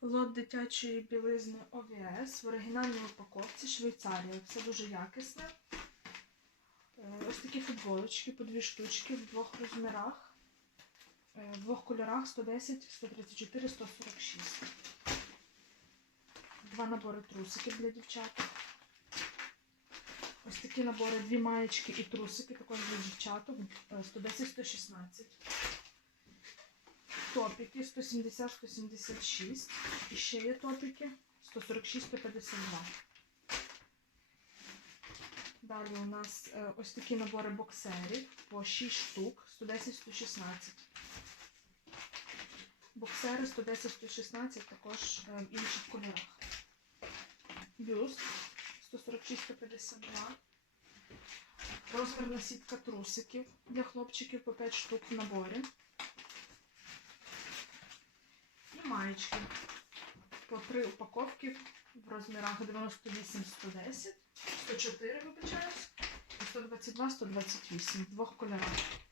Лот дитячої білизни ОВС в оригінальній упаковці Швейцарія. Все дуже якісне. Е, Ось такі футболочки по дві штучки в двох розмірах. Е, В двох кольорах 110, 134, 146. Два набори трусиків для дівчат. Ось такі набори, дві маєчки і трусики, також для дівчаток. е, 110, 116. Топіки 170, 176. І ще є топіки 146, 152. Далі у нас е, ось такі набори боксерів по 6 штук, 110, 116. Боксери 110, 116 також е, в інших кольорах. Бюст 146, 152. Розмірна сітка трусиків для хлопчиків по 5 штук в наборі. І маєчки по три упаковки в розмірах 98, 110, 104, вибачаюсь, і 122, 128 в двох кольорах.